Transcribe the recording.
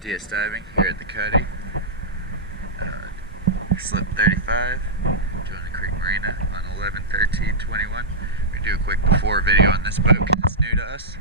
DS diving here at the Cuddy. Slip 35, join the Creek Marina on 11/13/21. We do a quick before video on this boat because it's new to us.